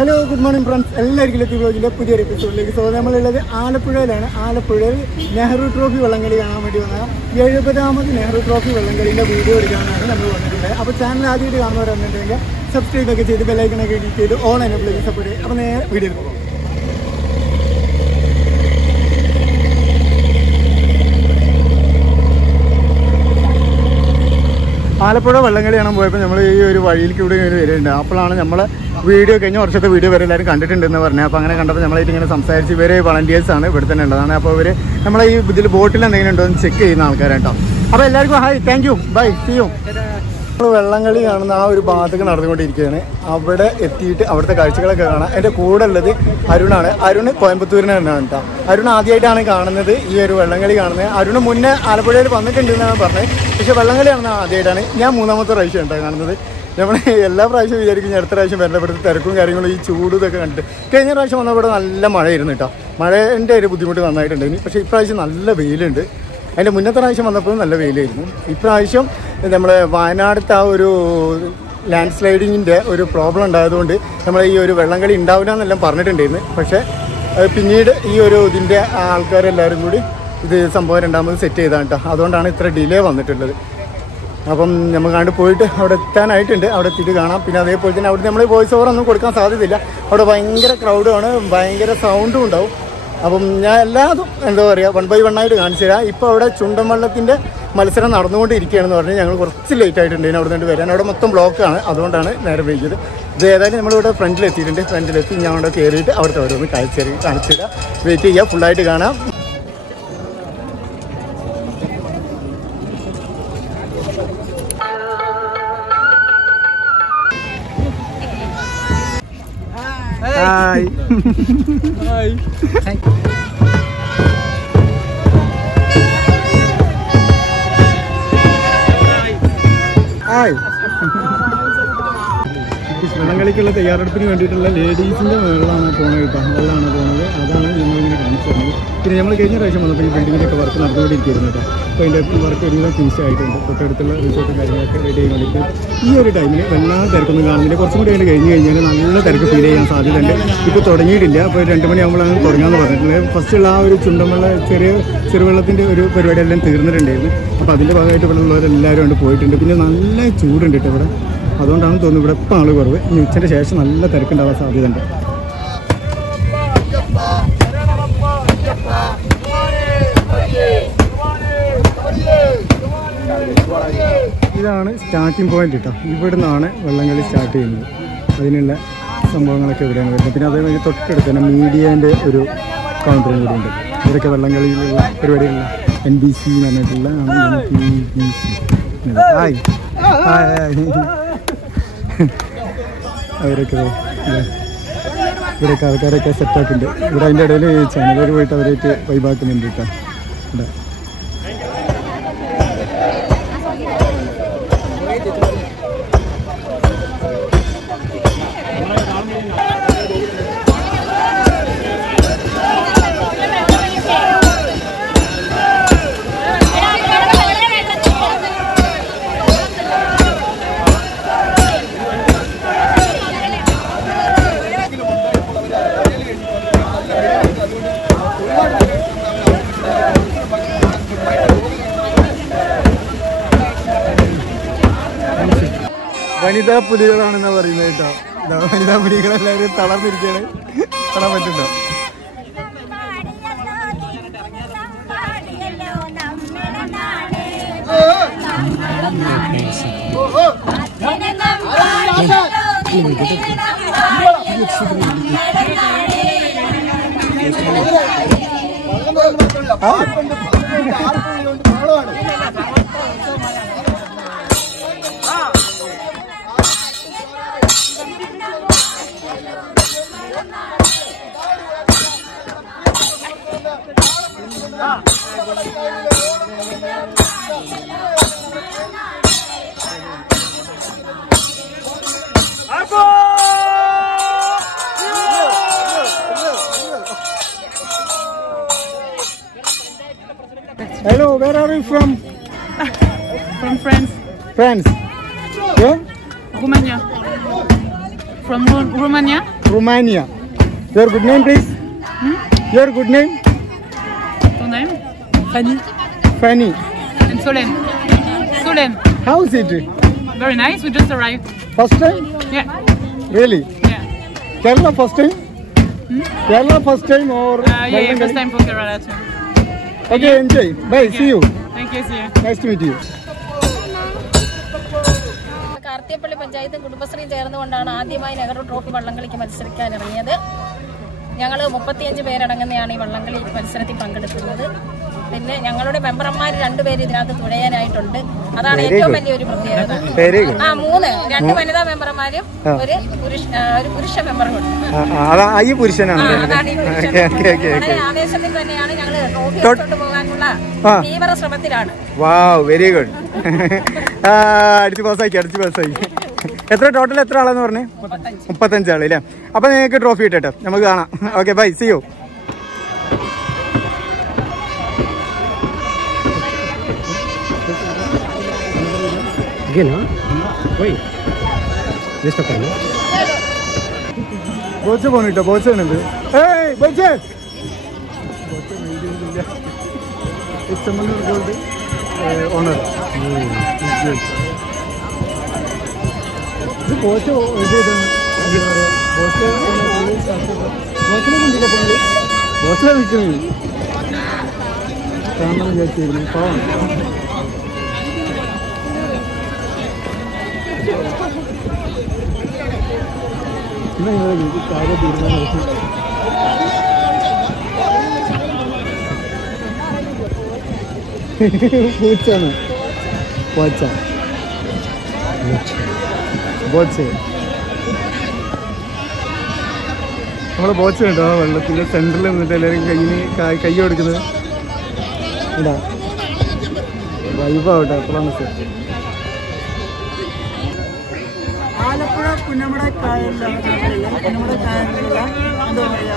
Hello good morning friends, എല്ലാവർക്കും ലത്തി വ്ലോഗിൻ്റെ പുതിയൊരു എപ്പിസോഡിലേക്ക് സ്വാഗതം. നമ്മളുള്ളത് ആലപ്പുഴയിലാണ്. ആലപ്പുഴയിൽ നെഹ്റു ട്രോഫി വള്ളംകളി കാണാൻ വേണ്ടി വന്നാൽ 70ാമത് നെഹ്റു ട്രോഫി വള്ളംകളീൻ്റെ വീഡിയോ എടുക്കാനാണ് നമ്മൾ വന്നിട്ടുള്ളത്. അപ്പോൾ ചാനൽ ആദ്യമായിട്ട് കാണുന്നവർ വന്നിട്ടുണ്ടെങ്കിൽ സബ്സ്ക്രൈബ് ഒക്കെ ചെയ്ത് ബെല്ലൈക്കണൊക്കെ ക്ലിക്ക് ചെയ്ത് ഓൺ എനേബിൾ സപ്പോർട്ട് ചെയ്യും. അപ്പോൾ നേരെ വീഡിയോ പോകും. ആലപ്പുഴ വള്ളംകളി കാണാൻ പോയപ്പോൾ നമ്മൾ ഈ ഒരു വഴിയിലേക്ക് ഇവിടെ ഇങ്ങനെ വരുന്നുണ്ട്. അപ്പോഴാണ് നമ്മളെ വീഡിയോ കഴിഞ്ഞ വർഷത്തെ വീഡിയോ വരെ എല്ലാവരും കണ്ടിട്ടുണ്ടെന്ന് പറഞ്ഞത്. അപ്പോൾ അങ്ങനെ കണ്ടപ്പോൾ നമ്മളായിട്ട് ഇങ്ങനെ സംസാരിച്ച് ഇവർ വളണ്ടിയേഴ്സാണ്, ഇവിടെ തന്നെ ഉള്ളതാണ്. അപ്പോൾ ഇവർ നമ്മളെ ഈ ഇതിൽ ബോട്ടിൽ എന്തെങ്കിലും ഉണ്ടോ എന്ന് ചെക്ക് ചെയ്യുന്ന ആൾക്കാരാട്ടോ. അപ്പോൾ എല്ലാവർക്കും hi, thank you, bye, see you. നമ്മൾ വള്ളംകളി കാണുന്ന ആ ഒരു ഭാഗത്തേക്ക് നടന്നുകൊണ്ടിരിക്കുകയാണ്. അവിടെ എത്തിയിട്ട് അവിടുത്തെ കാഴ്ചകളൊക്കെ കാണാം. എൻ്റെ കൂടെ ഉള്ളത് അരുണാണ്. അരുൺ കോയമ്പത്തൂരിനാണ് കേട്ടോ. അരുൺ ആദ്യമായിട്ടാണ് കാണുന്നത് ഈ ഒരു വള്ളംകളി കാണുന്നത്. അരുൺ മുന്നേ ആലപ്പുഴയിൽ വന്നിട്ടുണ്ട് എന്നാണ് പറഞ്ഞത്. പക്ഷേ വള്ളംകളി കാണുന്നത് ആദ്യമായിട്ടാണ്. ഞാൻ 3ാമത്തെ പ്രാവശ്യം കേട്ടോ കാണുന്നത്. നമ്മൾ എല്ലാ പ്രാവശ്യവും വിചാരിക്കും അടുത്ത പ്രാവശ്യം വരേണ്ട. ഇവിടുത്തെ തിരക്കും കാര്യങ്ങളും ഈ ചൂടും ഇതൊക്കെ കണ്ടിട്ട്. കഴിഞ്ഞ പ്രാവശ്യം വന്നപ്പോൾ ഇവിടെ നല്ല മഴയായിരുന്നു കേട്ടോ. മഴേൻ്റെ ഒരു ബുദ്ധിമുട്ട് നന്നായിട്ടുണ്ടായിരുന്നു. പക്ഷേ ഇപ്രാവശ്യം നല്ല വെയിലുണ്ട്. അതിൻ്റെ മുന്നത്തെ പ്രാവശ്യം വന്നപ്പോഴും നല്ല വെയിലായിരുന്നു. ഇപ്രാവശ്യം നമ്മൾ വയനാടത്തെ ആ ഒരു ലാൻഡ് സ്ലൈഡിങ്ങിൻ്റെ ഒരു പ്രോബ്ലം ഉണ്ടായതുകൊണ്ട് നമ്മൾ ഈ ഒരു വള്ളംകളി ഉണ്ടാവില്ല എന്നെല്ലാം പറഞ്ഞിട്ടുണ്ടായിരുന്നു. പക്ഷേ പിന്നീട് ഈ ഒരു ഇതിൻ്റെ ആൾക്കാരെല്ലാവരും കൂടി ഇത് സംഭവം 2ാമത് സെറ്റ് ചെയ്താണ് കേട്ടോ. അതുകൊണ്ടാണ് ഇത്ര ഡിലേ വന്നിട്ടുള്ളത്. അപ്പം നമുക്ക് കണ്ട് പോയിട്ട് അവിടെ എത്താനായിട്ടുണ്ട്. അവിടെ എത്തിയിട്ട് കാണാം. പിന്നെ അതേപോലെ തന്നെ അവിടെ നമ്മൾ വോയിസ് ഓവർ ഒന്നും കൊടുക്കാൻ സാധ്യതയില്ല. അവിടെ ഭയങ്കര ക്രൗഡുമാണ്, ഭയങ്കര സൗണ്ടും ഉണ്ടാവും. അപ്പം ഞാൻ എല്ലാതും എന്താ പറയുക 1 by 1 ആയിട്ട് കാണിച്ചു തരാം. ഇപ്പോൾ അവിടെ ചുണ്ടൻ വള്ളത്തിൻ്റെ മത്സരം നടന്നുകൊണ്ടിരിക്കുകയാണെന്ന് പറഞ്ഞ് ഞങ്ങൾ കുറച്ച് ലേറ്റ് ആയിട്ടുണ്ട് അവിടെ നിന്ന് വരാൻ. അവിടെ മൊത്തം ബ്ലോക്കാണ്, അതുകൊണ്ടാണ് നേരെ വൈകിയത്. ഇത് ഏതായാലും നമ്മളിവിടെ ഫ്രണ്ടിലെത്തിയിട്ടുണ്ട്. ഫ്രണ്ടിലെത്തി ഞാൻ അവിടെ കയറിയിട്ട് അവിടുത്തെ ഓരോന്ന് കാണിച്ചു തരാം. വെയിറ്റ് ചെയ്യുക, ഫുള്ളായിട്ട് കാണാം. Hi. Hi. Thank you. Hi. വള്ളംകളിക്കുള്ള തയ്യാറെടുപ്പിന് വേണ്ടിയിട്ടുള്ള ലേഡീസിൻ്റെ വെള്ളമാണ് പോകുന്നത് കേട്ടോ. വെള്ളമാണ് പോകുന്നത്. അതാണ് ഞങ്ങളിങ്ങനെ കാണിച്ചു തന്നത്. പിന്നെ നമ്മൾ കഴിഞ്ഞ പ്രാവശ്യം വന്നപ്പോൾ ഈ ബിൽഡിങ്ങിലൊക്കെ വർക്ക് നടന്നുകൊണ്ടിരിക്കുന്നു കേട്ടോ. അപ്പോൾ അതിൻ്റെ വർക്ക് ഒരുവിധം ഫിനിഷ് ആയിട്ടുണ്ട്. തൊട്ടടുത്തുള്ള റിസോർട്ടും കാര്യങ്ങളൊക്കെ റെഡി ആയിക്കൊണ്ടിരിക്കും. ഈ ഒരു ടൈമിൽ വല്ലാതെ തിരക്കൊന്നും കാണുന്നില്ല. കുറച്ചും കൂടി അതിന് കഴിഞ്ഞ് കഴിഞ്ഞാൽ നല്ല തിരക്ക് ഫീൽ ചെയ്യാൻ സാധ്യതയുണ്ട്. ഇപ്പോൾ തുടങ്ങിയിട്ടില്ല. അപ്പോൾ 2 മണിയാകുമ്പോഴാണ് തുടങ്ങാമെന്ന് പറഞ്ഞിട്ടുള്ളത്. ഫസ്റ്റുള്ള ആ ഒരു ചുണ്ടൻവെള്ള ചെറുവെള്ളത്തിൻ്റെ ഒരു പരിപാടിയെല്ലാം തീർന്നിട്ടുണ്ടായിരുന്നു. അപ്പോൾ അതിൻ്റെ ഭാഗമായിട്ട് ഇവിടെ ഉള്ളവരെല്ലാവരും കൊണ്ട് പോയിട്ടുണ്ട്. പിന്നെ നല്ല ചൂടുണ്ട് കേട്ടോ ഇവിടെ. അതുകൊണ്ടാണ് തോന്നുന്നു ഇവിടെ ഇപ്പം ആൾ കുറവ്. ഇനി ഉച്ചയ്ക്ക് ശേഷം നല്ല തിരക്കുണ്ടാവാൻ സാധ്യതയുണ്ട്. ഇതാണ് സ്റ്റാർട്ടിംഗ് പോയിന്റ് കേട്ടോ. ഇവിടെ നിന്നാണ് വള്ളംകളി സ്റ്റാർട്ട് ചെയ്യുന്നത്. അതിനുള്ള സംഭവങ്ങളൊക്കെ ഇവിടെയാണ് വരുന്നത്. പിന്നെ അതേപോലെ തൊട്ടടുത്ത് തന്നെ മീഡിയേൻ്റെ ഒരു കൗണ്ടറും കൂടി ഉണ്ട്. ഇവരൊക്കെ വള്ളംകളിയിലുള്ള പരിപാടികളില്ല. NBC എന്ന് പറഞ്ഞിട്ടുള്ള ഹായ് അവരൊക്കെ ഇവിടെയൊക്കെ ആൾക്കാരൊക്കെ സെറ്റാക്കുന്നുണ്ട്. ഇവിടെ അതിൻ്റെ ഇടയിൽ ചാനലുകാർ പോയിട്ട് അവരായിട്ട് വൈബാക്കുന്നുണ്ട് കേട്ടോ. ഇവിടെ വനിതാ പുലികളാണെന്നാ പറയുന്നത് കേട്ടോ. വനിതാ പുലികളെല്ലാവരും തളർന്നിരിക്കുകയാണ്. കാണാൻ പറ്റുന്നുണ്ടോ? Hello, where are you from? From France. France. Yeah? Romania. From Romania? Romania. Your good name, please. Your good name? Ton name? Fanny. Fanny. And Solène. Solène. How is it? Very nice. We just arrived. First time? Yeah. Really? Yeah. Kerala first time? Kerala first time or? Yeah, first time for Kerala too. Okay, enjoy. Bye. Okay. See you. Thank you. See you. Nice to meet you. Karthiyappally പഞ്ചായത്തും കുടുംബശ്രീ ചേർന്നുകൊണ്ടാണ് ആദ്യമായി Nehru trophy വള്ളംകളിക്ക് മത്സരിക്കാനിറങ്ങിയത്. ഞങ്ങൾ 35 പേരടങ്ങുന്നതാണ് ഈ വള്ളംകളി മത്സരത്തിൽ പങ്കെടുക്കുന്നത്. പിന്നെ ഞങ്ങളുടെ മെമ്പർമാർ 2 പേര് ഇതിനകത്ത് തുഴയാനായിട്ടുണ്ട്. അതാണ് ഏറ്റവും വലിയൊരു പ്രത്യേകത. 2 വനിതാ മെമ്പർമാരും ഒരു പുരുഷ മെമ്പറും ഉണ്ട്. അതാണ് ഈ പുരുഷൻ. വളരെ ആവേശത്തിൽ തന്നെയാണ് ഞങ്ങൾ ട്രോഫി കൊണ്ടുപോകാനുള്ള തീവ്ര ശ്രമത്തിലാണ്. Very good. അടിച്ചു പാസ്സായി. എത്ര ടോട്ടൽ എത്ര ആളെന്ന് പറഞ്ഞേ? 35 ആള് അല്ലേ? അപ്പൊ നിങ്ങൾക്ക് ട്രോഫി ഇട്ടെ, നമുക്ക് കാണാം. Okay, bye, see you. ബോച്ച പോണിട്ടോ, ബോച്ചാണിത്. ഓണർ ഇത് ബോച്ച ബോച്ചിലെ നിൽക്കുന്നത് കാണാൻ വിചാരിച്ചിരുന്നു. പാവം. ഇന്ന് ഞങ്ങൾ കാര്യം തീരുമാനം പൂച്ചാണ്. ബോച്ച നമ്മളെ ബോച്ച ഉണ്ടോ വെള്ളത്തിൻ്റെ സെൻറ്ററിൽ നിന്നിട്ട് എല്ലാവരും കൈ കൊടുക്കുന്നത് ഇതാ വൈബാവട്ടെ. അപ്പോഴാണ് സെറ്റ്. ആലപ്പുഴ പുന്നമട കായലിലുള്ള എന്താ പറയുക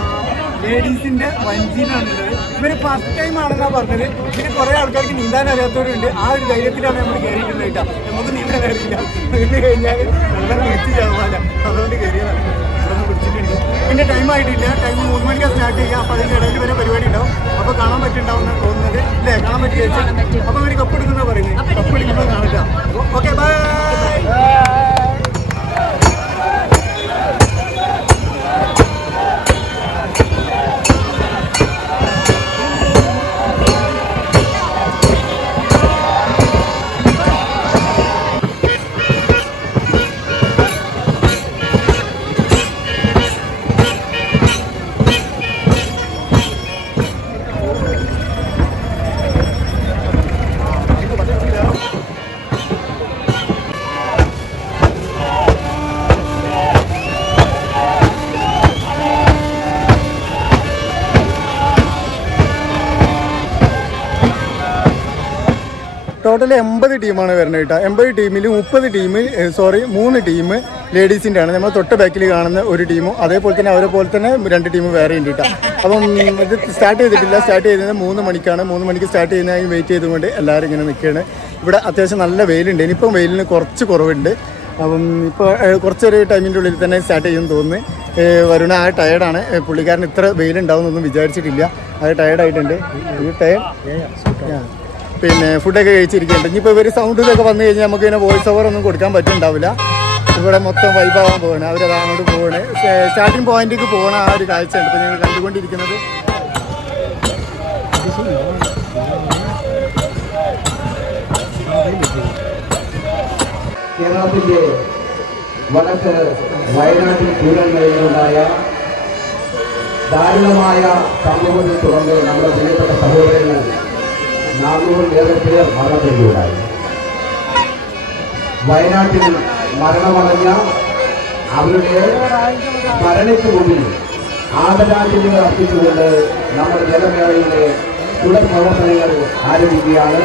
ലേഡീസിന്റെ വഞ്ചിയിലാണുള്ളത്. ഇവര് ഫസ്റ്റ് ടൈം ആണെന്നാ പറഞ്ഞത്. പിന്നെ കുറെ ആൾക്കാർക്ക് നീന്താൻ അറിയാത്തവരുണ്ട്. ആ ഒരു ധൈര്യത്തിലാണ് നമ്മൾ കയറിയിട്ടുള്ളത് കേട്ടോ. നമുക്ക് നീന്താൻ അറിയില്ല. വീണ് കഴിഞ്ഞാൽ വെള്ളം കുടിച്ച് ചാവാല. അതുകൊണ്ട് കയറിയതാണ്. വെള്ളം കുടിച്ചിട്ടുണ്ട്. പിന്നെ ടൈം ആയിട്ടില്ല. ടൈം 3 മണിക്കാണ് സ്റ്റാർട്ട് ചെയ്യുക. അപ്പോൾ അതിൻ്റെ ഇടയിൽ വരെ പരിപാടി ഉണ്ടാവും. അപ്പോൾ കാണാൻ പറ്റുന്നുണ്ടാവും എന്നാണ് തോന്നുന്നത്. അല്ലേ? കാണാൻ പറ്റിയ അപ്പോൾ അവർ കപ്പ് എടുക്കുന്ന പറയുന്നത്. കപ്പ് എടുക്കുമ്പോൾ കാണില്ല. Okay, by. ടോട്ടൽ 80 ടീമാണ് വരുന്നത് കേട്ടോ. 80 ടീമിൽ 3 ടീം ലേഡീസിൻ്റെ ആണ്. നമ്മൾ തൊട്ട് ബാക്കിൽ കാണുന്ന ഒരു ടീമും അതേപോലെ തന്നെ അവരെ പോലെ തന്നെ 2 ടീം വേറെ ഉണ്ട് കേട്ടോ. അപ്പം ഇത് സ്റ്റാർട്ട് ചെയ്തിട്ടില്ല. സ്റ്റാർട്ട് ചെയ്യുന്നത് 3 മണിക്കാണ്. 3 മണിക്ക് സ്റ്റാർട്ട് ചെയ്യുന്നതിന് വെയിറ്റ് ചെയ്തുകൊണ്ട് എല്ലാവരും ഇങ്ങനെ നിൽക്കുകയാണ്. ഇവിടെ അത്യാവശ്യം നല്ല വെയിലുണ്ട്. ഇനിയിപ്പം വെയിലിന് കുറച്ച് കുറവുണ്ട്. അപ്പം ഇപ്പോൾ കുറച്ചൊരു ടൈമിൻ്റെ ഉള്ളിൽ തന്നെ സ്റ്റാർട്ട് ചെയ്യുമെന്ന് തോന്നുന്നു. വരുണ ആ ടയർഡാണ്. പുള്ളിക്കാരൻ ഇത്ര വെയിലുണ്ടാവുമെന്നൊന്നും വിചാരിച്ചിട്ടില്ല. അത് ടയർഡായിട്ടുണ്ട്. ഈ ടയർ പിന്നെ ഫുഡൊക്കെ കഴിച്ചിരിക്കുന്നുണ്ട്. ഇനിയിപ്പോൾ ഇവർ സൗണ്ട് ഇതൊക്കെ വന്നു കഴിഞ്ഞാൽ നമുക്ക് ഇങ്ങനെ വോയിസ് ഓവർ ഒന്നും കൊടുക്കാൻ പറ്റുന്നുണ്ടാവില്ല. ഇവിടെ മൊത്തം വൈബാവാൻ പോവാണ്. അവരത് അങ്ങോട്ട് പോവാണ്. സ്റ്റാർട്ടിങ് പോയിന്റിലേക്ക് പോകണ ആ ഒരു കാഴ്ചയാണ് ഇപ്പോൾ ഞങ്ങൾ കണ്ടുകൊണ്ടിരിക്കുന്നത്. കേരളത്തിന്റെ വടക്ക് വയനാട്ടിൽ ദുരന്തങ്ങളുണ്ടായ ദാരുണമായ സംഭവത്തെ തുടർന്ന് നമ്മുടെ പ്രിയപ്പെട്ട സഹോദരങ്ങൾ 400-ഏറെ പേർ മരണപ്പെടുകയുണ്ടായി. വയനാട്ടിൽ മരണമടഞ്ഞ അവരുടെ മരണയ്ക്ക് മുമ്പിൽ ആദരാഞ്ജലികൾ അർപ്പിച്ചുകൊണ്ട് നമ്മുടെ ജലമേളയുടെ തുടർ പ്രവർത്തനങ്ങൾ ആരംഭിക്കുകയാണ്.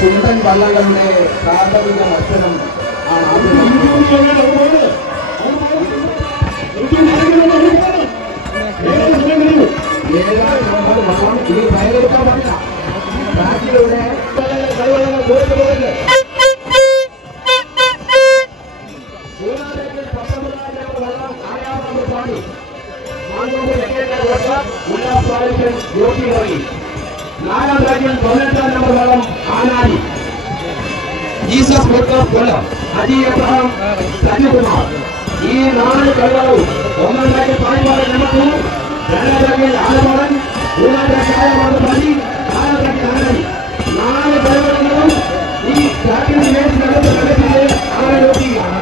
ചുണ്ടൻ വള്ളങ്ങളുടെ പ്രാഥമിക മത്സരം ആണ് ആദ്യം. ഇനി ഭയങ്കരക്കാൻ പാടില്ല. ബാക്കിലൂടെ കളിവള്ളങ്ങൾ ദൂരത്ത് പോകരുത്. വെള്ളം ആയാ നമ്മൾ പാടി നാലാം രാജ്യം 18 നമ്പർ വള്ളം ആനാടി ജീസസ് കൊല്ലം അജി എബ്രഹാം സജികുമാർ. ഈ 4 കളികളും ഒന്നാം രാജ്യം പായ്പാട് നമുക്ക് രണ്ടാം രാജ്യം ആലമോടൻ മൂന്നാം രാജ്യം ആലമോടൻ മതി നാലാം രാജ്യം ആനാടി 4 കളികളും ഈ സ്റ്റാർട്ടിംഗ് മേച്ചിനകത്ത് കണ്ടെത്തിയത് ആരെ നോക്കുകയാണ്.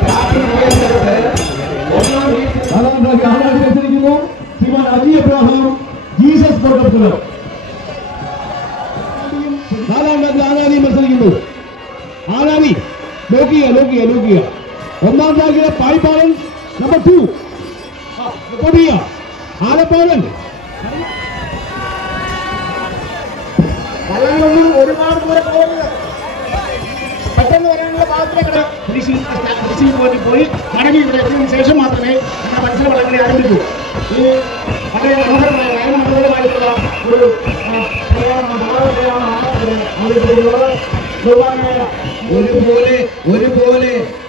സ്റ്റാർട്ടിംഗ് മേച്ചിനകത്ത് ഒന്നാം രാജ്യം ആനാടി മത്സരിക്കുന്നു. ശ്രീമാൻ അജി എബ്രഹാം ജീസസ് കൊല്ലം. നാലാം രാജ്യം ആനാടി മത്സരിക്കുന്നു. ആനാടി നോക്കിയ ഒന്നാം രാജ്യ പായ്പാടൻ നമ്പർ 2 കൊടിയ ആലപ്പാടൻ. വള്ളങ്ങളൊന്നും ഒരുപാട് ദൂരം പോകുന്നത് പെട്ടെന്ന് വരാനുള്ള പാത്രങ്ങൾ ഫിനിഷിംഗ് പോയിന്റിൽ പോയി മടങ്ങി ഇവിടെ എത്തിയതിനു ശേഷം മാത്രമേ നമ്മുടെ മത്സര വള്ളങ്ങളെ ആരംഭിക്കൂ. ഈ വളരെ മനോഹരമായ നയനമനോഹരമായിട്ടുള്ള ഒരു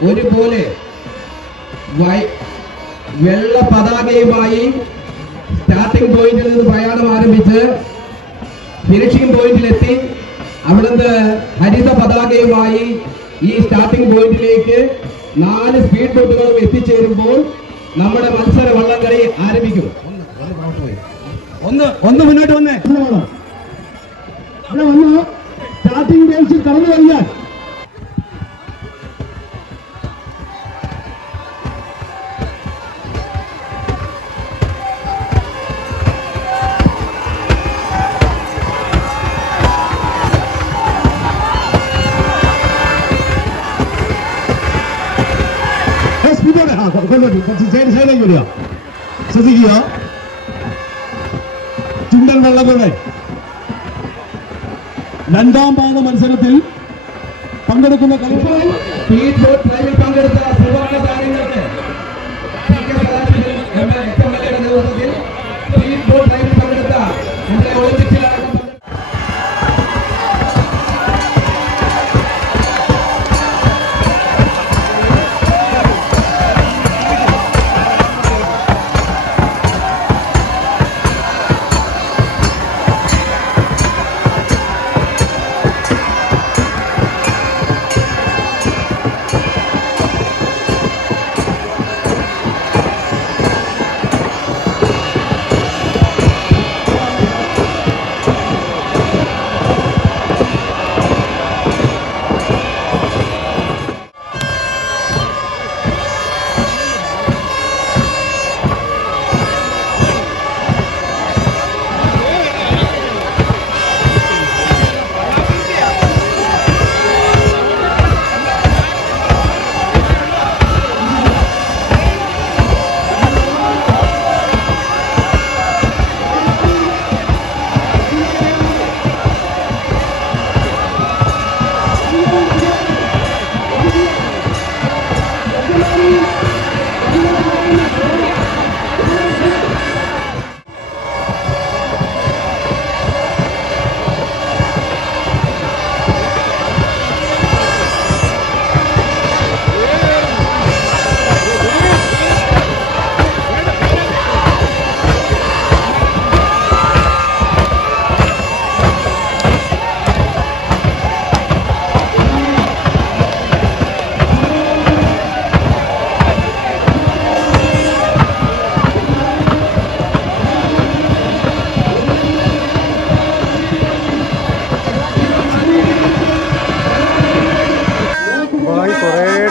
ഒരുപോലെ വെള്ള പതാകയുമായി സ്റ്റാർട്ടിംഗ് പോയിന്റിൽ നിന്ന് പ്രയാണം ആരംഭിച്ച് ഫിനിഷിംഗ് പോയിന്റിലെത്തി അവിടുന്ന് ഹരിത പതാകയുമായി ഈ സ്റ്റാർട്ടിംഗ് പോയിന്റിലേക്ക് 4 സ്പീഡ് ബോട്ടുകളും എത്തിച്ചേരുമ്പോൾ നമ്മുടെ മത്സര വള്ളംകളി ആരംഭിക്കും. ഒന്ന് മുന്നോട്ട് വന്നേ. ഇവിടെ വന്ന് സ്റ്റാർട്ടിംഗ് ബേസിൽ കടന്നു കഴിഞ്ഞാൽ ശ്രദ്ധിക്കുക. ചുണ്ടൻ വള്ളങ്ങളുടെ രണ്ടാം പാദ മത്സരത്തിൽ പങ്കെടുക്കുന്ന കളിക്കാരായി സ്പീഡ് ബോട്ട് ഡ്രൈവിൽ പങ്കെടുത്ത സുവർണ താരങ്ങൾക്ക് നേതൃത്വത്തിൽ സ്പീഡ് ബോട്ട് ഡ്രൈവിൽ പങ്കെടുത്ത നമ്മുടെ ഒളിമ്പിക്സിലടക്കം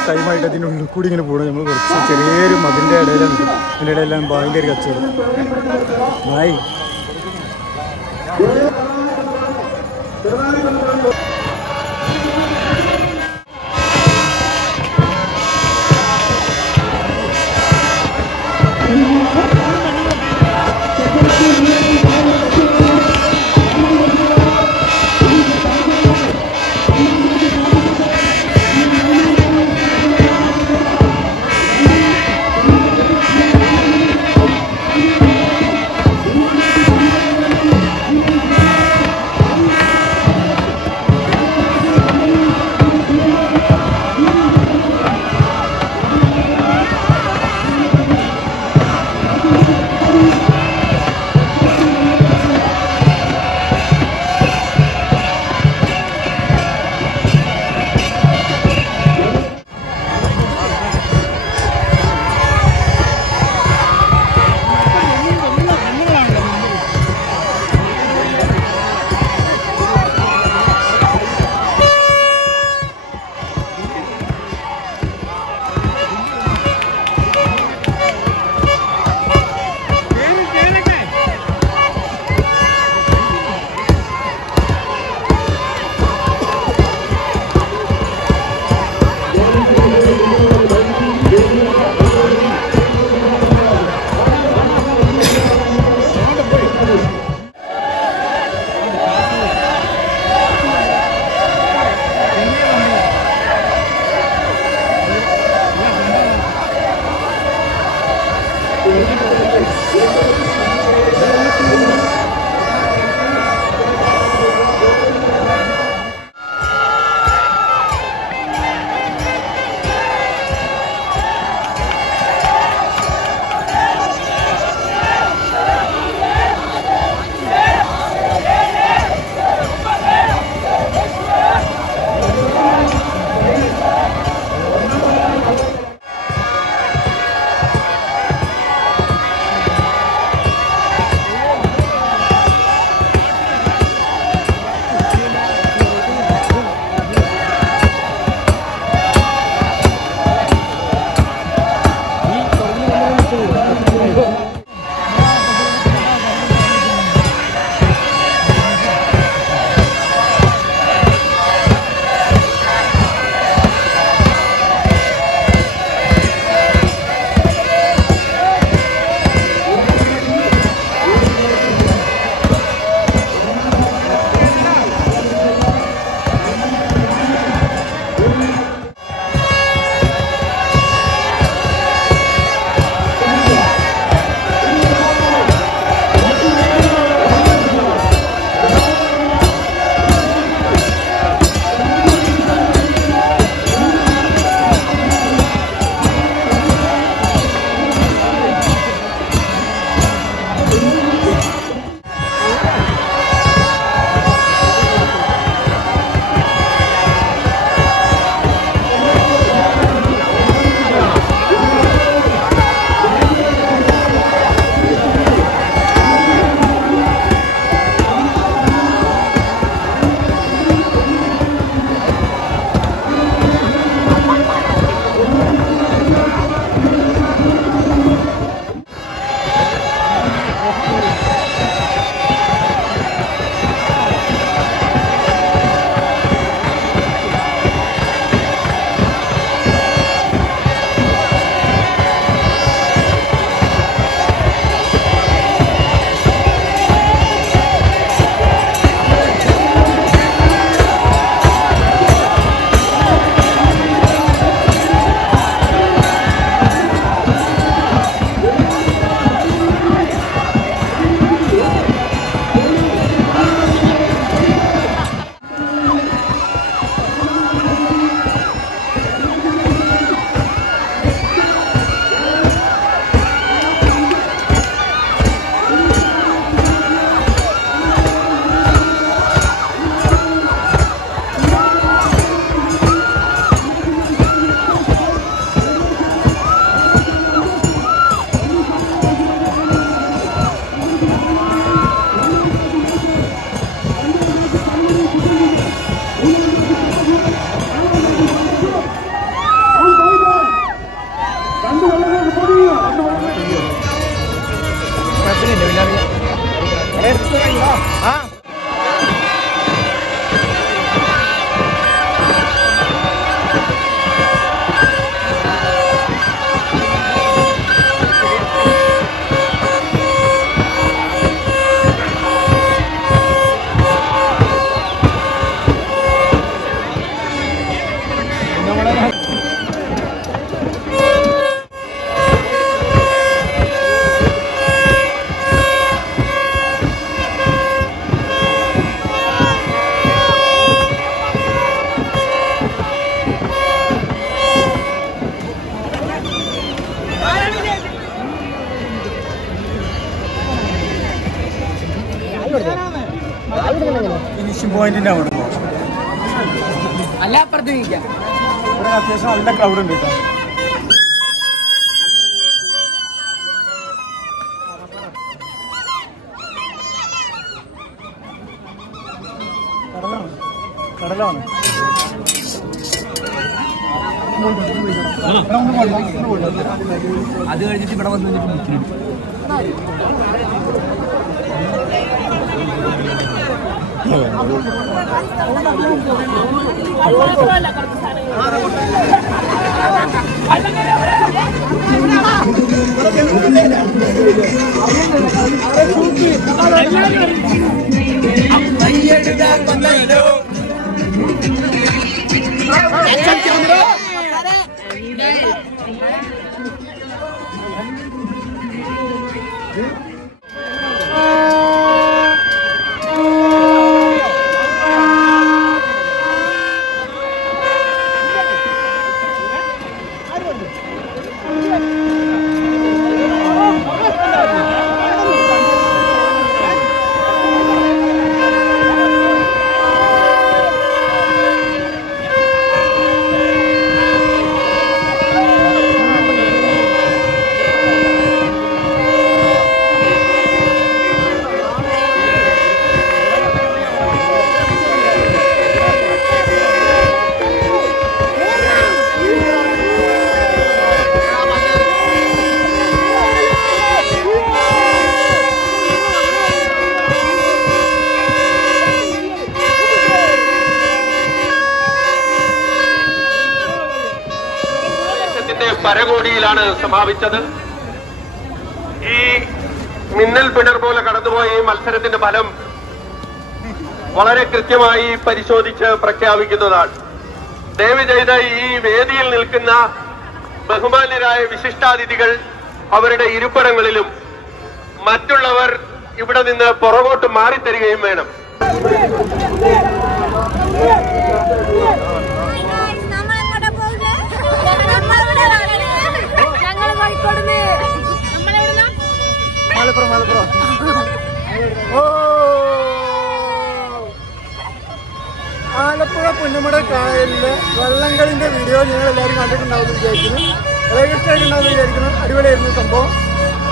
ടൈമായിട്ട് അതിൻ്റെ ഉള്ളിൽ കൂടി ഇങ്ങനെ പോകണം. നമ്മൾ കുറച്ച് ചെറിയൊരു മതിൻ്റെ ഇടയിലുണ്ട്. അതിൻ്റെ ഇടയിലാണ് ബായിൻ്റെ ഒരു കച്ചവടം. ബായ് ഫിനിഷിംഗ് പോയിന്റിന്റെ അവിടെ അല്ല അപ്പുറത്ത് നിൽക്കാം. ഇവിടെ അത്യാവശ്യം നല്ല ക്രൗഡ് ഉണ്ട് കേട്ടോ. കടലാണ് അത് കഴിഞ്ഞിട്ട് ഇവിടെ വന്നു പരകോടിയിലാണ് സമാപിച്ചത്. ഈ മിന്നൽ പിണർ പോലെ കടന്നുപോയ ഈ മത്സരത്തിന്റെ ഫലം വളരെ കൃത്യമായി പരിശോധിച്ച് പ്രഖ്യാപിക്കുന്നതാണ്. ദയവ് ചെയ്ത് ഈ വേദിയിൽ നിൽക്കുന്ന ബഹുമാന്യരായ വിശിഷ്ടാതിഥികൾ അവരുടെ ഇരിപ്പിടങ്ങളിലും മറ്റുള്ളവർ ഇവിടെ നിന്ന് പുറകോട്ട് മാറിത്തരികയും വേണം. മലപ്പുറം ഓ ആലപ്പുഴ പുന്നമട കായലിലെ വള്ളംകളിന്റെ വീഡിയോ നിങ്ങൾ എല്ലാവരും കണ്ടിട്ടുണ്ടാവുമെന്ന് വിചാരിക്കുന്നു. വളരെ ഇഷ്ടമായിട്ടുണ്ടാവുമെന്ന് വിചാരിക്കുന്നു. അടിപൊളിയായിരുന്നു സംഭവം.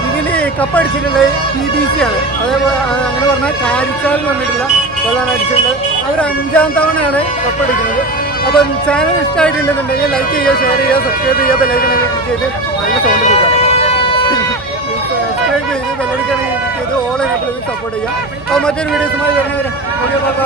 ഇതിൽ കപ്പടിച്ചിട്ടുള്ളത് TBC ആണ്. അതേപോലെ അങ്ങനെ പറഞ്ഞാൽ കാരിച്ചാൽ എന്ന് പറഞ്ഞിട്ടുള്ള വെള്ളം അടിച്ചിട്ടുള്ളത്. അവർ 5ാം തവണയാണ് കപ്പടിക്കുന്നത്. അപ്പം ചാനൽ ഇഷ്ടമായിട്ടുണ്ടെന്നുണ്ടെങ്കിൽ ലൈക്ക് ചെയ്യുക, ഷെയർ ചെയ്യുക, സബ്സ്ക്രൈബ് ചെയ്യുക, ബെല്ലൈക്കണൊക്കെ ക്ലിക്ക് ചെയ്ത് നല്ല സൗണ്ട് കിട്ടുക. സബ്സ്ക്രൈബ് ചെയ്ത് ബെല്ലൈക്കണൊക്കെ ക്ലിക്ക് ചെയ്ത് ഓൾ ആപ്പിൽ സപ്പോർട്ട് ചെയ്യുക. അപ്പോൾ മറ്റൊരു വീഡിയോസുമായി വരുന്നവരെ ഓക്കെ ബൈ.